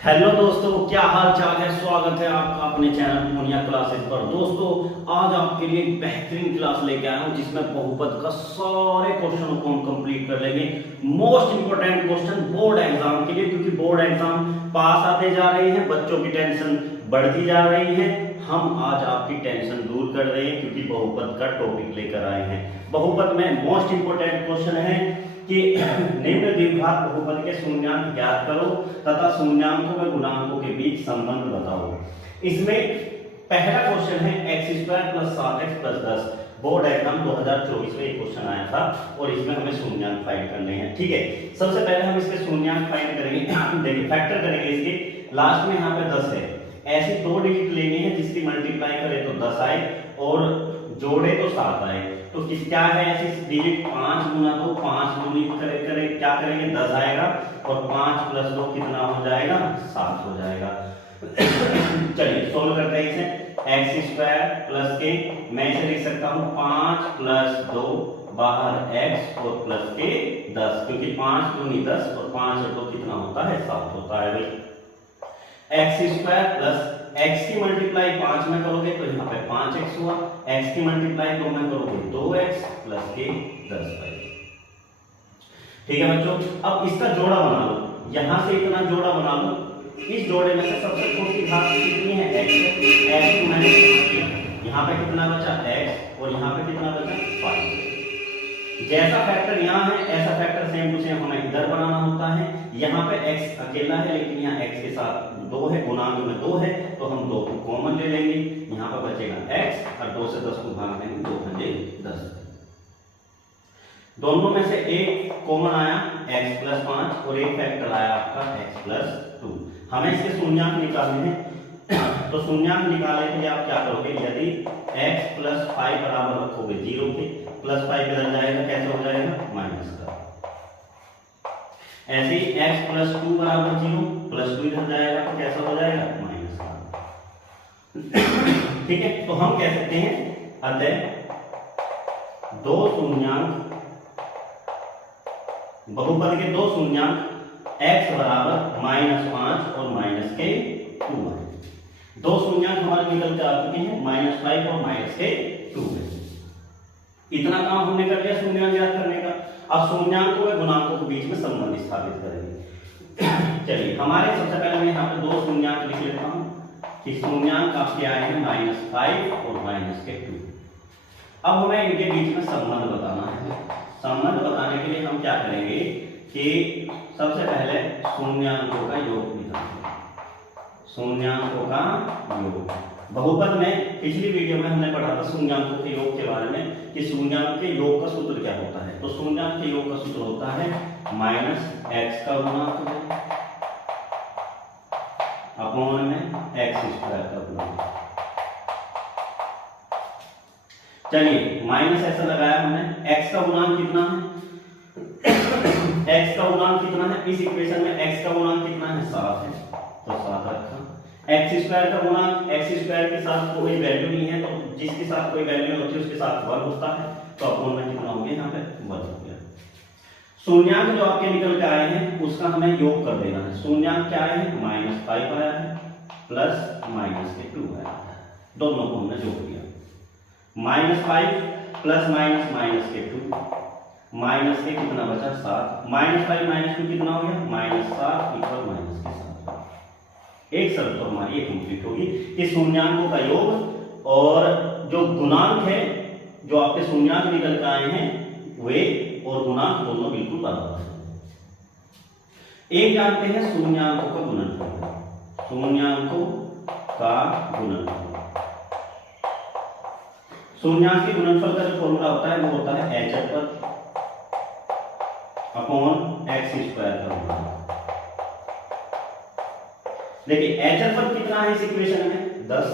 Hello दोस्तों, क्या हाल चाल है। स्वागत है आपका अपने चैनल मोनिया क्लासेस पर। दोस्तों, आज आपके लिए एक बेहतरीन क्लास लेके आया हूं जिसमें बहुपद का सारे क्वेश्चनों को हम कंप्लीट कर लेंगे। Most important question board exam के लिए, क्योंकि बोर्ड एग्जाम पास आते जा रहे हैं, बच्चों की टेंशन बढ़ती जा रही है। हम आज आपकी टेंशन दूर कर रहे हैं क्योंकि बहुपद का टॉपिक लेकर आए हैं। बहुपद में मोस्ट इंपोर्टेंट क्वेश्चन है कि निम्न द्विघात बहुपद के शून्यांक ज्ञात करो तथा शून्यांकों व गुणांकों के बीच संबंध बताओ। इसमें पहला क्वेश्चन है x² + 7x + 10। बोर्ड एग्जाम 2024 में एक क्वेश्चन आया था और इसमें हमें शून्यांक फाइंड करने हैं। ठीक है, सबसे पहले हम इसके शून्यांक फाइंड करेंगे। देखिए, फैक्टर करेंगे इसके। लास्ट में यहाँ पे 10 है, ऐसी 2 डिजिट लेनी है जिसकी मल्टीप्लाई करें तो 10 आए और जोड़े तो 7 आए। तो किस क्या है ऐसी डिजिट? 5 गुना 2, 5 दूनी करे क्या करेंगे? 10 आएगा और 5 + 2 कितना हो जाएगा? 7 हो जाएगा। चलिए सोल्व करते हैं इसे। x² + के मैं इसे लिख सकता हूं 5 + 2 बाहर x और प्लस के 10, क्योंकि 5 दूनी 10 और 5 और 2 कितना होता है? 7 होता है भाई। x² + x की मल्टीप्लाई 5 में करोगे तो यहाँ पे 5x हुआ, x की मल्टीप्लाई 2 में करोगे 2x + के 10 भाई। ठीक है बच्चों, अब इसका जोड़ा बना लो। यहां से इतना जोड़ा बना लो। इस जोड़े में से सबसे छोटी घात कितनी है? x है। x को मैंने यहाँ पे कितना बचा? x और यहाँ पे कितना बचा? 5। जैसा फैक्टर यहाँ है ऐसा फैक्टर सेम टू सेम हमें इधर बनाना होता है। यहाँ पे x अकेला है लेकिन यहाँ x के साथ 2 है, गुणांक में 2 है तो हम 2 को कॉमन ले लेंगे। यहाँ पर बचेगा x और 2 से 10 को भाग देंगे, 2 पंजे 10। दोनों में से एक कॉमन आया x + 5 और एक फैक्टर आया आपका x + 2। हमें इसके शून्यांक निकालने हैं। तो शून्यांक निकालने के लिए आप क्या करोगे? यदि x + 5 बराबर रखोगे 0 के, +5 इधर जाएगा, कैसे हो जाएगा? माइनस का। ऐसे ही x + 2 बराबर 0, +2 इधर जाएगा तो कैसा हो जाएगा? माइनस का। ठीक है, तो हम कह सकते हैं अतः दो शून्यांक बहुपद के दो शून्यांक x बराबर -5 और -2 है। दो शून्यांक हमारे निकल के आ चुके हैं, -5 और -2 है। इतना काम हमने कर लिया शून्यांक ज्ञात करने का। अब शून्यांकों व गुणांकों के बीच में संबंध स्थापित करेंगे। चलिए, हमारे सबसे पहले मैं यहाँ पे 2 शून्यांक लिख लेता हूँ कि शून्यांक आपके आए हैं -5 और -2। अब हमें इनके बीच में संबंध बताना है। संबंध बताने के लिए हम क्या करेंगे कि सबसे पहले शून्यांकों का योग निकालेंगे। शून्यांकों का योग बहुपद में पिछली वीडियो में हमने पढ़ा था शून्यांकों के योग के बारे में कि शून्यांक के योग का सूत्र क्या होता है। तो शून्यांक के योग का सूत्र होता है -x का गुणांक अपॉन में x² का गुणांक। चलिए, माइनस ऐसा लगाया हमने। x का गुणांक कितना है? x का गुणांक कितना है? इस इक्वेशन में x का गुणांक कितना है? 7 है, तो 7 रखा। x² का गुणांक, x² के साथ कोई वैल्यू नहीं है तो जिसके साथ कोई वैल्यू होती है उसके साथ 1 होता है, तो अपॉन में कितना हो गया? यहाँ पे 1 हो गया। शून्यांक जो आपके निकल के आए हैं उसका हमें योग कर देना है। शून्यांक क्या आए हैं? -5 आया है प्लस -2 आया है। दोनों को हमने जोड़ दिया। -5 प्लस -2 माइनस के कितना बचा? 7। -5 -2 कितना हो गया? -7 = -7। एक शर्त तो हमारी ये कंप्लीट होगी कि शून्यांकों का योग और जो गुणांक है, जो आपके शून्यांक निकल के आए हैं वे और गुणांक दोनों बिल्कुल बराबर हैं। एक जानते हैं शून्यांकों का गुणनफल। शून्यांकों का गुणनफल, शून्यांक के गुणनफल का जो फॉर्मूला होता है वो होता है h अपॉन x² का गुणनफल। देखिए, h कितना है इस इक्वेशन में? 10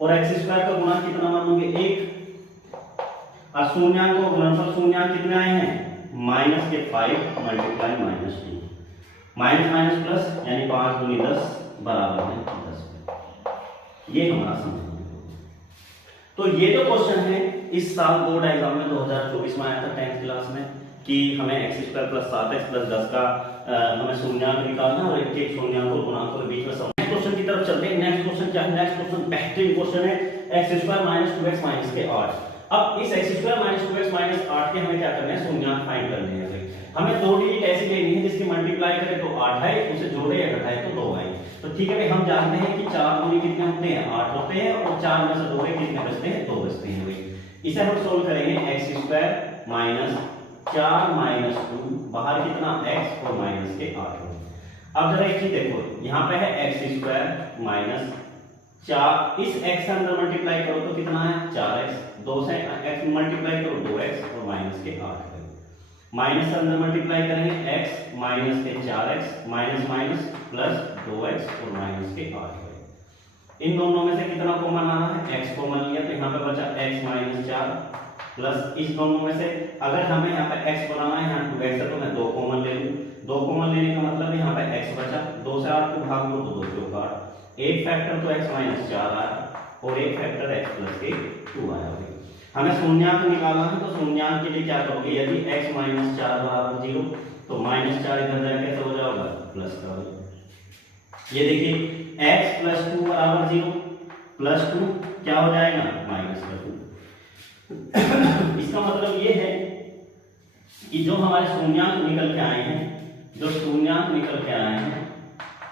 और x² का गुणांक कितना मानोगे? 1। और शून्यांक का गुणनफल, शून्यांक कितने आए हैं? -5 × -2 माइनस प्लस यानी 5 दूनी 10 बराबर है 10। ये हमारा समझ। तो ये जो क्वेश्चन है इस साल बोर्ड एग्जाम में 2024 में आया था 10th क्लास में। कि हमें x square plus 7x plus 10 का हमें शून्यांक निकालना और एक शून्यांक और गुणांक के बीच में सम। नेक्स्ट क्वेश्चन की तरफ चलते हैं। नेक्स्ट क्वेश्चन क्या है? नेक्स्ट क्वेश्चन बेहतरीन क्वेश्चन है, x square minus 2x minus के 8। अब इस x square minus 2x minus 8 के हमें क्या करना है? शून्यांक फाइंड करने हैं। हमें दो डिजिट ऐसी लेनी है जिसकी मल्टीप्लाई करें तो 8 आए, उसे जोड़े या घटाए तो 2 आए। तो ठीक है भाई, हम जानते हैं कि 4 दूनी कितने होते हैं? 8 होते हैं और 4 में से 2 कितने बचते हैं? 2 बचते हैं भाई। इसे हम सोल्व करेंगे x स्क्वायर माइनस 4 माइनस 2, बाहर कितना? x और माइनस के 8। अब जरा एक चीज देखो, यहाँ पे है x स्क्वायर माइनस 4, इस x से अंदर मल्टीप्लाई करो तो कितना है? 4x, 2 से x मल्टीप्लाई करो 2x और माइनस के 8। माइनस से अंदर मल्टीप्लाई करेंगे x माइनस के 4x minus minus plus 2x और माइनस के 8। इन दोनों में से कितना कॉमन आ रहा है? x कॉमन लिया तो यहाँ पे बचा x माइनस 4 प्लस इस दोनों में से अगर हमें यहाँ पे x बनाना है, यहाँ 2x है तो मैं 2 कॉमन ले लूँ। 2 कॉमन लेने का मतलब यहाँ पे x बचा, 2 से 8 को भाग दो तो 2 चौक 8, एक फैक्टर तो x माइनस 4 आया और एक फैक्टर x प्लस के 2 आया। हमें शून्यांक निकालना है तो शून्यांक के लिए क्या करोगे? यदि x माइनस 4 बराबर 0 तो माइनस 4 इधर जाके कैसे हो जाएगा? प्लस का। ये देखिए x प्लस 2 बराबर 0, प्लस 2 क्या हो जाएगा? माइनस का 2। इसका मतलब ये है कि जो हमारे शून्यांक निकल के आए हैं, जो शून्यांक निकल के आए हैं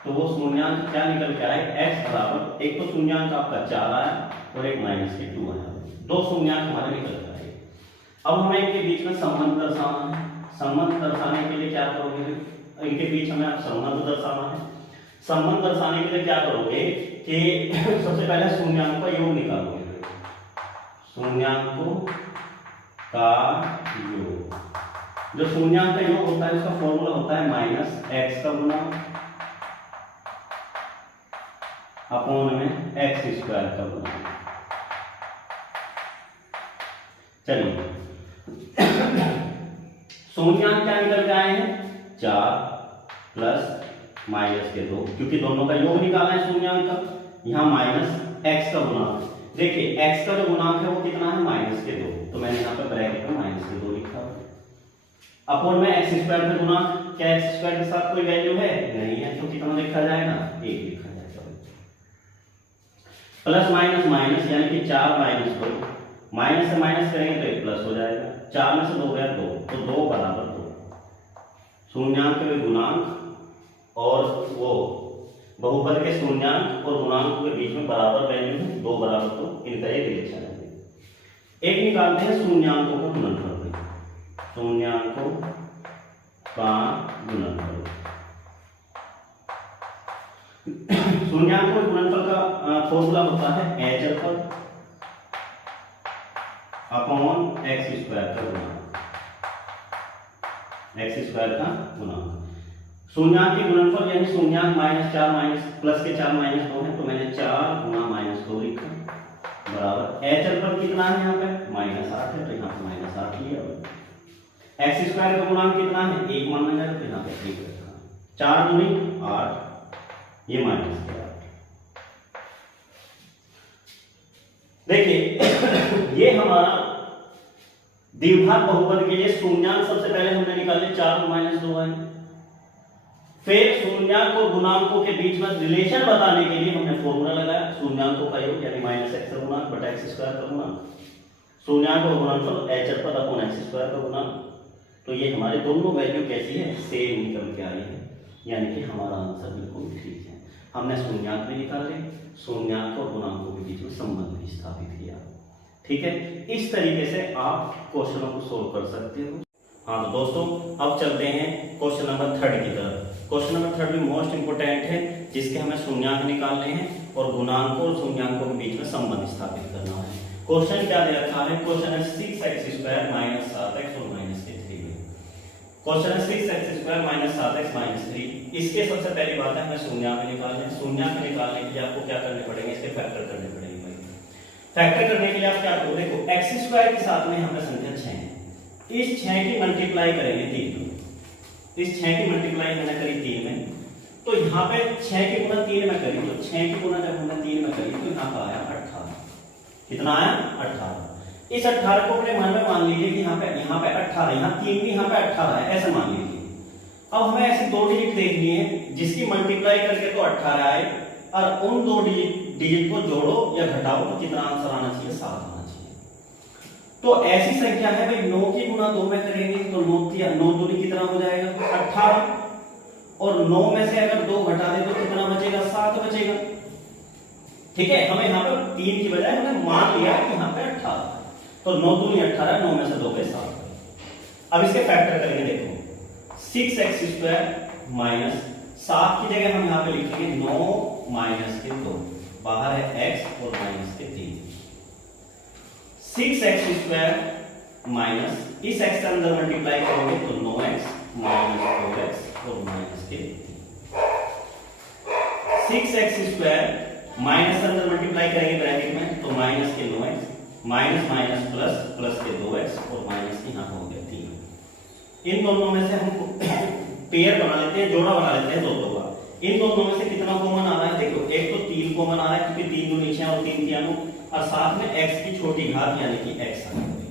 तो वो शून्यांक क्या निकल के आए? x बराबर, एक तो शून्यांक आपका 4 आया और एक माइनस के 2 आया, 2 शून्यांक हमारे निकल के आए। अब हमें इनके बीच में संबंध दर्शाना है। संबंध दर्शाने के लिए क्या करोगे? इनके बीच हमें आप संबंध दर्शाना है। संबंध दर्शाने के लिए क्या करोगे कि सबसे पहले शून्यांक का योग निकालोगे। शून्याकों का योग, जो शून्यांक का योग होता है उसका फॉर्मूला होता है माइनस x का गुना अपॉन में x स्क्वायर का गुना। चलिए शून्यांक क्या निकल के आए हैं? 4 प्लस माइनस के 2, क्योंकि दोनों का योग निकालना है शून्यांक का। यहाँ माइनस x का गुणांक, देखिए x का जो गुणांक है वो कितना है? माइनस के 2, तो मैंने यहाँ पे ब्रैकेट में माइनस के 2 लिखा। अपॉन में x स्क्वायर का गुणांक, क्या x स्क्वायर के साथ कोई वैल्यू है? नहीं है, तो कितना लिखा जाएगा? 1 लिखा जाएगा। प्लस माइनस माइनस यानी कि 4 माइनस 2, माइनस से माइनस करेंगे तो एक प्लस हो जाएगा, 4 में से 2 गया 2, तो 2 बराबर 2। शून्यांक के गुणांक और वो बहुपद के शून्यांक और गुणांक के बीच में बराबर वैल्यू है, 2 बराबर 2, इनका एक रिलेशन है। एक निकालते हैं शून्याकों का गुणनफल। शून्याकों का गुणनफल, शून्याकों के गुणनफल का फॉर्मूला होता है h अपॉन x स्क्वायर का गुणांक, x स्क्वायर का गुणांक। शून्याक के गुणनफल यानी शून्याक माइनस 4 माइनस प्लस के 4 माइनस 2 है, तो मैंने 4 गुना माइनस 2 लिखा बराबर h पर कितना है? यहाँ पे माइनस 8 है, तो यहाँ पे माइनस 8 लिया। x स्क्वायर का गुणांक कितना है? 1 माना जाए, तो यहाँ पे 1 रखा। 4 दूनी 8, ये माइनस 8। देखिए ये हमारा द्विघात बहुपद के लिए शून्याक सबसे पहले हमने निकाले 4 माइनस 2 आए। फिर शून्याक और गुणांकों के बीच में रिलेशन बताने के लिए हमने फॉर्मूला लगाया शून्याकों का योग यानी माइनस x का गुणांक बटा x स्क्वायर का गुणांक, शून्याक और गुणनफल h पर अपॉन x स्क्वायर का गुणांक। तो ये हमारे दोनों वैल्यू कैसी है? सेम निकल के आई है, यानी कि हमारा आंसर बिल्कुल ठीक है। हमने शून्याक भी निकाले, शून्याक और गुणांकों के बीच में संबंध भी स्थापित किया। ठीक है, इस तरीके से आप क्वेश्चनों को सोल्व कर सकते हो। हाँ तो दोस्तों अब चलते हैं क्वेश्चन नंबर 3 की तरफ। क्वेश्चन नंबर 3 भी मोस्ट इंपोर्टेंट है, जिसके हमें शून्याक निकालने हैं और गुणांकों और शून्याकों के बीच में संबंध स्थापित करना है। क्वेश्चन क्या दे रखा है? क्वेश्चन है 6x स्क्वायर माइनस 7x और माइनस के 3 में। क्वेश्चन है 6x square minus 7x minus 3। इसके सबसे पहली बात है हमें शून्याक निकालने हैं। शून्याक निकालने के लिए आपको क्या करने पड़ेंगे? इसके फैक्टर करने पड़ेंगे। फैक्टर करने के लिए आप क्या करो, देखो x स्क्वायर के साथ में हमें संख्या 6 है, इस 6 की मल्टीप्लाई करेंगे 3 में, इस 6 की मल्टीप्लाई हमने करी 3 में, तो यहाँ पे 6 की गुणा 3 में करी, तो 6 की गुणा जब हमने 3 में करी तो यहाँ पर आया 18। कितना आया? 18। इस 18 को अपने मन में मान लीजिए कि यहाँ पे 18, यहाँ 3 भी, यहाँ पे 18 है, ऐसे मान लीजिए। अब हमें ऐसी दो डिजिट देखनी है जिसकी मल्टीप्लाई करके तो 18 आए, और उन दो डिजिट को जोड़ो या घटाओ तो कितना आंसर आना चाहिए? 7 आना चाहिए। तो ऐसी संख्या है भाई, 9 की गुना 2 में करेंगे तो 9 दूनी कितना हो जाएगा? 18, और 9 में से अगर 2 घटा दे तो कितना बचेगा? 7 बचेगा। ठीक है, हमें यहाँ पर 3 की बजाय हमने मान लिया कि यहाँ पे 18, तो 9 दूनी 18, 9 में से 2 गए 7। अब इसके फैक्टर करेंगे, देखो 6x² माइनस 7 की जगह हम यहाँ पे लिखेंगे 9 माइनस के 2, बाहर है x और माइनस के 3। 6x² माइनस इस x के अंदर मल्टीप्लाई करेंगे तो 9x माइनस 4x और माइनस के 3। 6x² माइनस अंदर मल्टीप्लाई करेंगे ब्रैकेट में तो माइनस के 9x minus minus plus, plus के 2x और माइनस के यहाँ हो गया 3। इन दोनों में से हम पेयर बना लेते हैं, जोड़ा बना लेते हैं दोनों का। इन दोनों में से कितना कॉमन आ रहा है? देखो एक तो 3 कॉमन आ रहा है क्योंकि 3 दूनी नीचे और 3 तियानो, और साथ में x की छोटी घात यानी कि x आ गई।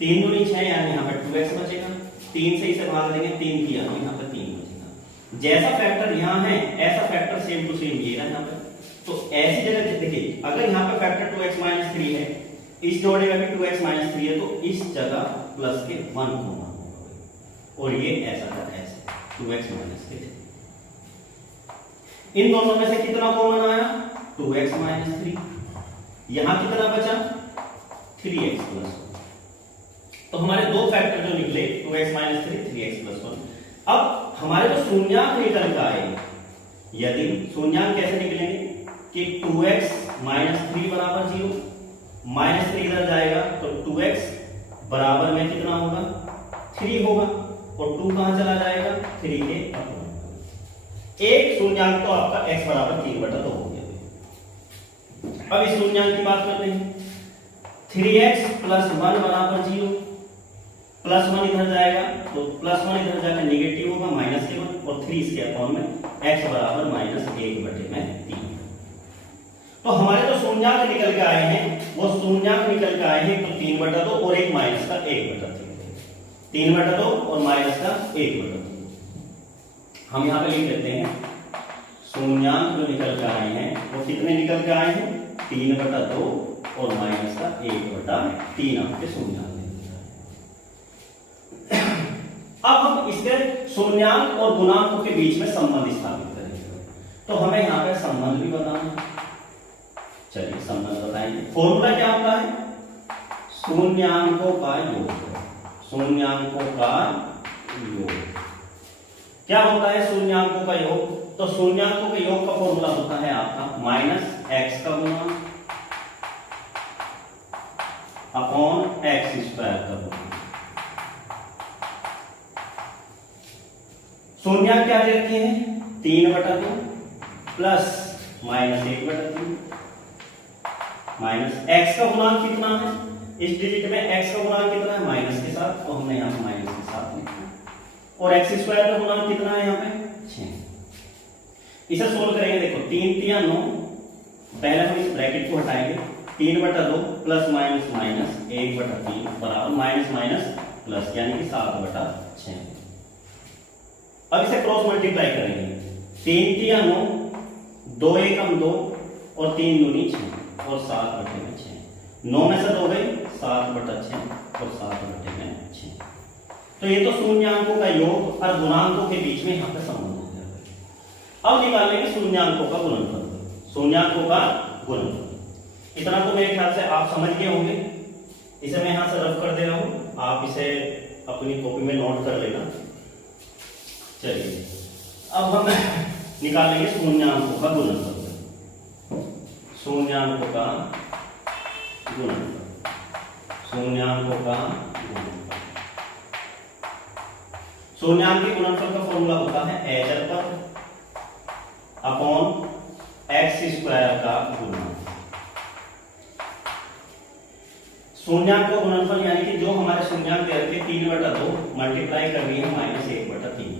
3 दूनी 6 यानी यहाँ पे 2x बचेगा, 3 से इसे भाग देंगे 3 तियानो, यहाँ पे 3 बचेगा। जैसा फैक्टर यहाँ है ऐसा फैक्टर सेम टू सेम ये यहाँ पे। तो ऐसी जगह देखिए, अगर यहाँ पे फैक्टर 2x - 3 है, इस जोड़े में भी 2x - 3 है, तो इस जगह प्लस के 1 कॉमन, और ये ऐसा था ऐसे 2x - 3। इन दोनों में से कितना कॉमन आया? 2x - 3। यहां कितना बचा? 3x + 1। तो हमारे दो फैक्टर जो निकले 2x - 3, 3x + 1। अब हमारे जो शून्यांक निकल कर आए, यदि शून्यांक कैसे निकलेंगे कि 2x - 3 बराबर 0, -3 इधर जाएगा तो 2x बराबर में कितना होगा? 3 होगा, और 2 कहां चला जाएगा? 3 के अपॉन। एक शून्यांक तो आपका x बराबर 3/2 हो गया। अब इस शून्यांक की बात करते हैं। 3x + 1 बराबर 0, +1 इधर जाएगा तो +1 इधर जाकर नेगेटिव होगा, माइनस के 1, और 3 इसके अपॉन में x बराबर -1/3। तो हमारे जो शून्यांक निकल के आए हैं वो शून्यांक निकल के आए हैं तो 3/2 और एक माइनस का 1/3। 3/2 और माइनस का 1/3। हम यहाँ पे लिख देते हैं शून्यांक जो निकल के आए हैं वो कितने निकल के आए हैं? 3/2 और माइनस का 1/3 आपके शून्यांक निकल के आए। अब हम इसके शून्यांक और गुणांकों के बीच में संबंध स्थापित करेंगे। तो हमें यहाँ पे संबंध भी बताना है। चलिए संबंध बताएंगे। फॉर्मूला क्या होता है? शून्याङ्कों का योग। शून्याङ्कों का योग क्या होता है? शून्याङ्कों का योग। तो शून्याङ्कों के योग का फॉर्मूला होता है आपका -x का गुणा अपॉन x² का गुणा। शून्याङ्क क्या दे रखे हैं? 3/2 प्लस -1/3 माइनस x का गुणांक कितना है? इस डिजिट में x का गुणांक कितना है? माइनस के साथ, तो हमने यहाँ पे माइनस के साथ लिखा। और x² का गुणांक कितना है यहाँ पे? 6। इसे सोल्व करेंगे। देखो 3 × 9, पहले हम इस ब्रैकेट को हटाएंगे। 3/2 प्लस माइनस माइनस 1/3 बराबर माइनस माइनस प्लस यानी कि 7/6। अब इसे क्रॉस मल्टीप्लाई करेंगे। 3 × 9, 2 × 1 2 और 3 दूनी 6 और 7/6। 9 में से 2 गई 7/6 और 7/6। तो ये तो शून्याङ्कों का योग और गुणांकों के बीच में यहाँ पे संबंध हो गया। अब निकाल लेंगे शून्याङ्कों का गुणनफल। शून्याङ्कों का गुणनफल इतना तो मेरे ख्याल से आप समझ गए होंगे। इसे मैं यहाँ से रफ कर दे रहा हूँ, आप इसे अपनी कॉपी में नोट कर लेना। चलिए अब हम निकाल लेंगे शून्याङ्कों का गुणनफल। शून्याङ्कों का गुणनफल। शून्याङ्कों का गुणनफल। शून्याङ्क के गुणनफल का फॉर्मूला होता है h पर अपॉन x² का गुणनफल। शून्याङ्क का गुणनफल यानी कि जो हमारे शून्याङ्क दे रखे 3/2 मल्टीप्लाई कर रही है -1/3,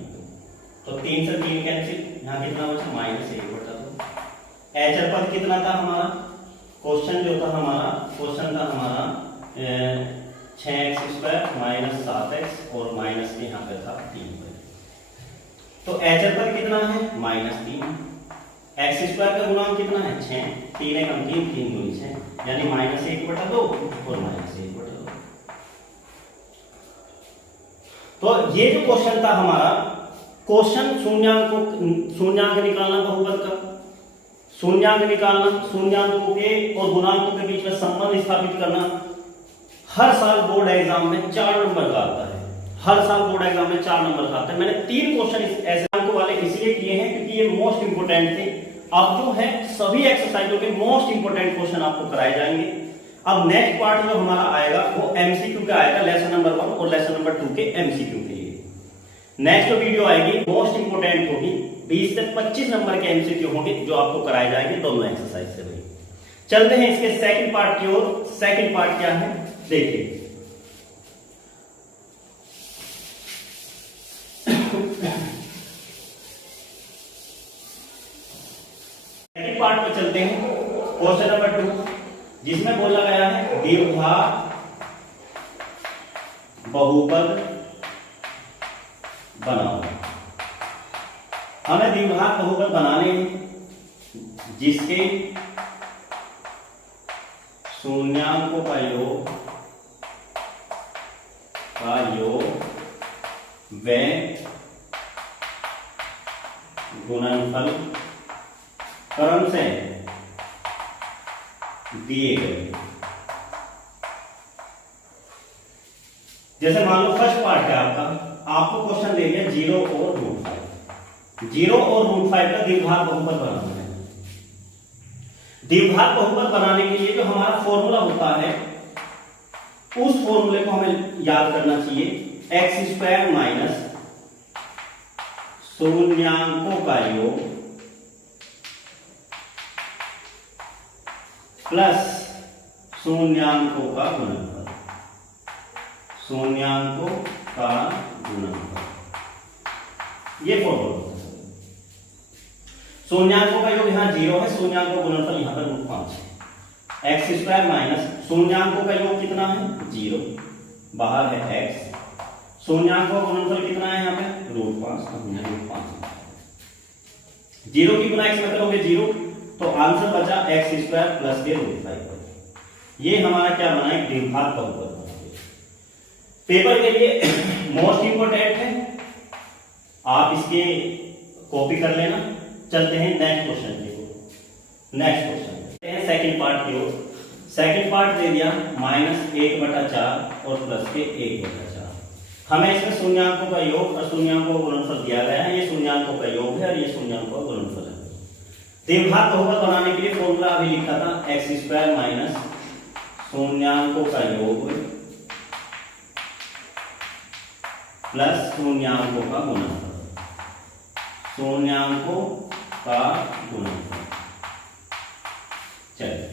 तो 3 से 3 कैंसिल, यहाँ कितना बचा -1/2। h पर कितना था हमारा? क्वेश्चन जो था हमारा, क्वेश्चन था हमारा 6x² माइनस 7x और माइनस के यहाँ पे था 3। तो HL पर कितना है -3। x² का गुणांक कितना है 6, 3 एकम 3, 3 दूनी 6, यानी -1/2 और -1/2। तो ये जो क्वेश्चन था हमारा, क्वेश्चन शून्यांक निकालना बहुपद का, शून्यांक निकालना, शून्यांकों के और गुणांकों के बीच में संबंध स्थापित करना। हर साल बोर्ड एग्जाम में 4 नंबर का आता है, हर साल बोर्ड एग्जाम में 4 नंबर का आता है। मैंने 3 क्वेश्चन ऐसे अंक वाले इसलिए किए हैं क्योंकि ये मोस्ट इंपोर्टेंट थे। अब जो है सभी एक्सरसाइजों के मोस्ट इंपोर्टेंट क्वेश्चन आपको कराए जाएंगे। अब नेक्स्ट पार्ट जो हमारा आएगा वो एमसीक्यू का आएगा, लेसन नंबर 1 और लेसन नंबर 2 के एमसीक्यू के लिए। नेक्स्ट जो वीडियो आएगी मोस्ट इंपोर्टेंट होगी, 20 से 25 नंबर के एमसीक्यू होंगे जो आपको कराए जाएंगे दोनों एक्सरसाइज से। भाई चलते हैं इसके सेकंड पार्ट की ओर। सेकंड पार्ट क्या है देखिए। सेकंड पार्ट में चलते हैं, क्वेश्चन नंबर 2, जिसमें बोला गया है द्विघात बहुपद बनाओ। हमें द्विघात बहुपद बनाने हैं जिसके शून्यांकों का योग व गुणनफल क्रम से दिए गए। जैसे मान लो फर्स्ट पार्ट है आपका, आपको क्वेश्चन दे दिया 0 और √5। 0 और √5 का द्विघात बहुपद बनाना है। द्विघात बहुपद बनाने के लिए जो हमारा फॉर्मूला होता है उस फॉर्मूले को हमें याद करना चाहिए। x² माइनस शून्यांकों का योग प्लस शून्यांकों का गुणनफल, शून्यांकों का गुणनफल, ये फॉर्मूला होता है। शून्यांकों का योग यहाँ 0 है, शून्यांकों का गुणनफल यहाँ पर √5 है। x² माइनस शून्यांकों का योग कितना है 0, बाहर है x, शून्यांकों का गुणनफल कितना है यहाँ पे √5, √5। 0 की गुना x में करोगे 0, तो आंसर बचा x² प्लस के √5। ये हमारा क्या बना है द्विघात बहुपद। पेपर के लिए मोस्ट इंपोर्टेंट है, आप इसके कॉपी कर लेना। चलते हैं नेक्स्ट क्वेश्चन की ओर। नेक्स्ट क्वेश्चन सेकंड पार्ट की ओर। सेकंड पार्ट दे दिया -1/4 और प्लस के 1/4। हमें इसमें शून्यांकों का योग और शून्यांकों का गुणनफल दिया गया है। ये शून्यांकों का योग है और ये शून्यांकों का गुणनफल है। द्विघात बहुपद बनाने के लिए फॉर्मूला अभी लिखा था x² माइनस शून्यांकों का योग प्लस शून्यांकों का गुणनफल, शून्यांकों का गुणनफल। चलिए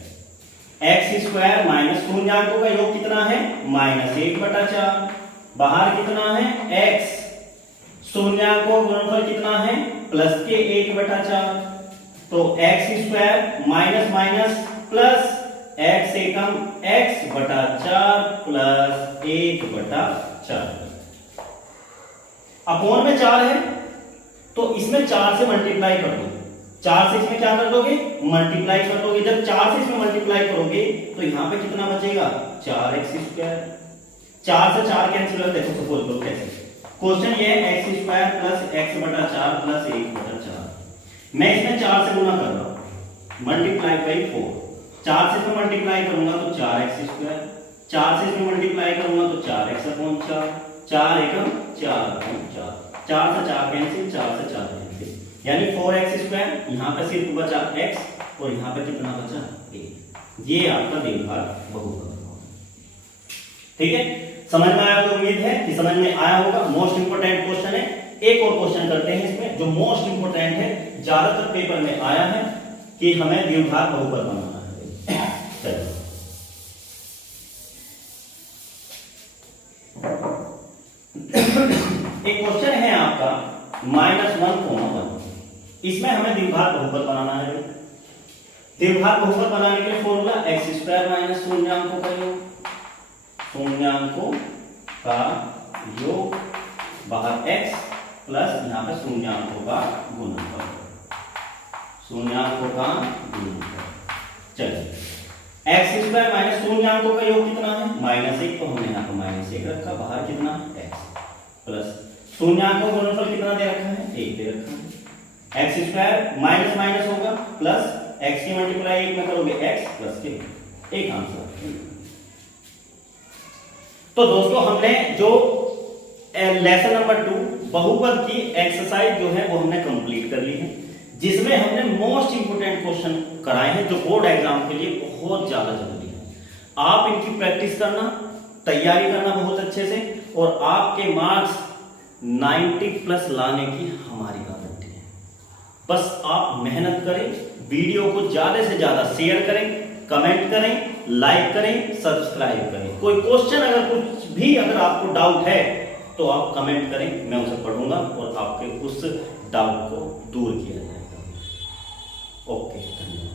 x² माइनस शून्यांकों का योग कितना है -1/4, बाहर कितना है x, शून्यांकों का गुणनफल कितना है प्लस के 1/4। तो x² minus minus plus x एकम x/4 प्लस 1/4। अपॉन में 4 है तो इसमें 4 से मल्टीप्लाई कर दो। 4 से इसमें क्या कर दोगे मल्टीप्लाई कर दोगे। जब 4 से इसमें मल्टीप्लाई करोगे तो यहां पे कितना बचेगा 4x²। 4 से 4 कैंसिल कर, देखो सपोज करो कैसे। क्वेश्चन ये है x² प्लस x/4 प्लस 1/4। मैं इसमें 4 से गुना कर रहा हूं, मल्टीप्लाई बाई 4। 4 से इसमें मल्टीप्लाई करूंगा तो 4x², 4 से इसमें मल्टीप्लाई करूंगा तो 4x/4, 4 एकम 4/4, 4 से 4 कैंसिल, 4 से 4 कैंसिल, यानी 4x²। यहां पर सिर्फ बचा x और यहां पर कितना बचा 1। ये आपका द्विघात बहुपद। ठीक है, समझ में आया तो उम्मीद है कि समझ में आया होगा। मोस्ट इंपोर्टेंट क्वेश्चन है। एक और क्वेश्चन करते हैं इसमें जो मोस्ट इंपोर्टेंट है, ज्यादातर पेपर में आया है कि हमें द्विघात बहुपद बनाना है। चलिए एक क्वेश्चन है आपका -1,1, इसमें हमें द्विघात बहुपद बनाना है। द्विघात बहुपद बनाने के लिए फॉर्मूला x² माइनस शून्यांकों का योग शून्यांकों का योग बाहर x प्लस यहाँ पे शून्यांकों का गुणनफल, शून्यांकों का गुणनफल। चलिए x स्क्वायर माइनस शून्यांकों का योग कितना है -1, तो हमने यहाँ पर -1 रखा, बाहर कितना है x प्लस शून्यांकों का गुणनफल कितना दे रखा है 1 दे रखा है। x स्क्वायर माइनस माइनस होगा प्लस x की मल्टीप्लाई 1 में करोगे x प्लस के, एक आंसर। तो दोस्तों हमने जो लेसन नंबर 2 बहुपद की एक्सरसाइज जो है वो हमने कंप्लीट कर ली है, जिसमें हमने मोस्ट इंपोर्टेंट क्वेश्चन कराए हैं जो बोर्ड एग्जाम के लिए बहुत ज्यादा जरूरी है। आप इनकी प्रैक्टिस करना, तैयारी करना बहुत अच्छे से, और आपके मार्क्स 90 प्लस लाने की हमारी गारंटी है। बस आप मेहनत करें, वीडियो को ज्यादा से ज्यादा शेयर करें, कमेंट करें, लाइक करें, सब्सक्राइब करें। कोई क्वेश्चन अगर कुछ भी अगर आपको डाउट है तो आप कमेंट करें, मैं उसे पढ़ूंगा और आपके उस डाउट को दूर किया जाएगा। ओके, धन्यवाद।